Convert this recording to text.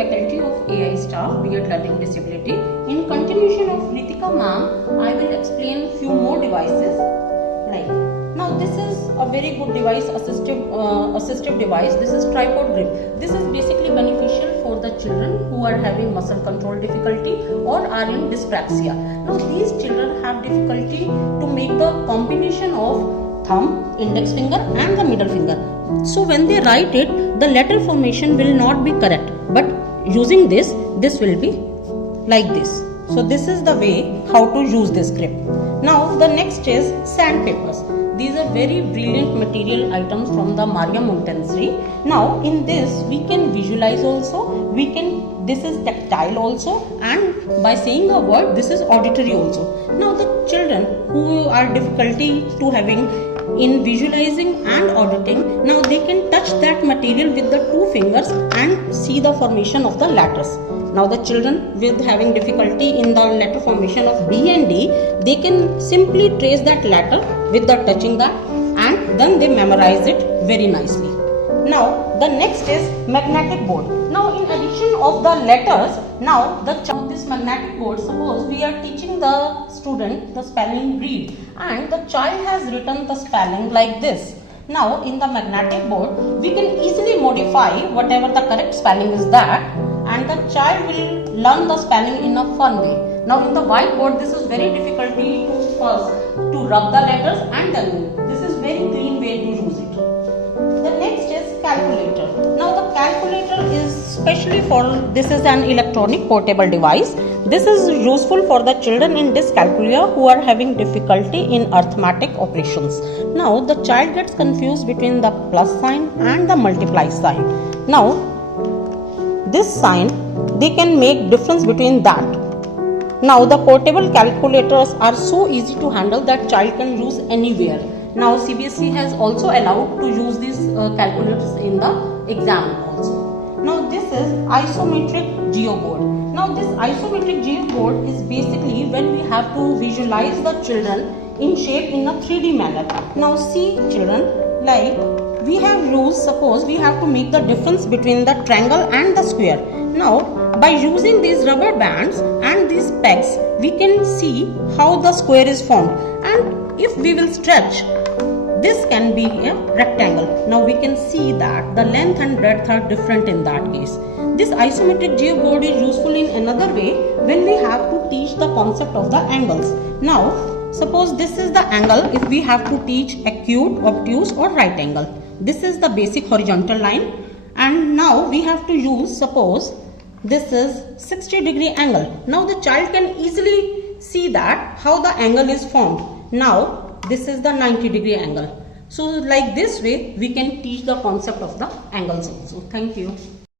faculty of AI staff, B.Ed Learning Disability. In continuation of Ritika ma'am, I will explain few more devices. Now this is a very good device, assistive device. This is tripod grip. This is basically beneficial for the children who are having muscle control difficulty or are in dyspraxia. Now these children have difficulty to make the combination of thumb, index finger and the middle finger. So when they write it, the letter formation will not be correct. But using this will be like this. So this is the way how to use this grip. Now the next is sandpapers. These are very brilliant material items from the Maria Montessori. Now in this we can visualize also, this is tactile also, and by saying a word this is auditory also. Now the children who are difficulty to having in visualizing and auditing, now they can touch that material with the two fingers and see the formation of the letters. Now the children with having difficulty in the letter formation of B and D, they can simply trace that letter with the touching that, and then they memorize it very nicely. Now the next is magnetic board. Now in addition of the letters, now this magnetic board, suppose we are teaching the student the spelling read and the child has written the spelling like this. Now in the magnetic board we can easily modify whatever the correct spelling is that, and the child will learn the spelling in a fun way. Now in the whiteboard this is very difficult to first to rub the letters and then this is very clean way to use it. The next is calculator. Now the calculator is specially for, this is an electronic portable device. This is useful for the children in dyscalculia who are having difficulty in arithmetic operations. Now the child gets confused between the plus sign and the multiply sign. Now this sign, they can make difference between that. Now the portable calculators are so easy to handle that child can use anywhere. Now CBSE has also allowed to use these calculators in the exam also. Now this is isometric geoboard. Now this isometric geoboard is basically when we have to visualize the children in shape in a 3D manner. Now see children, like we have used, suppose we have to make the difference between the triangle and the square. Now by using these rubber bands and these pegs, we can see how the square is formed, and if we will stretch, this can be a rectangle. Now we can see that the length and breadth are different in that case. This isometric geoboard is useful in another way when we have to teach the concept of the angles. Now suppose this is the angle if we have to teach acute, obtuse or right angle. This is the basic horizontal line, and now we have to use, suppose this is 60-degree angle. Now the child can easily see that how the angle is formed. Now this is the 90-degree angle. So like this way we can teach the concept of the angles also. Thank you.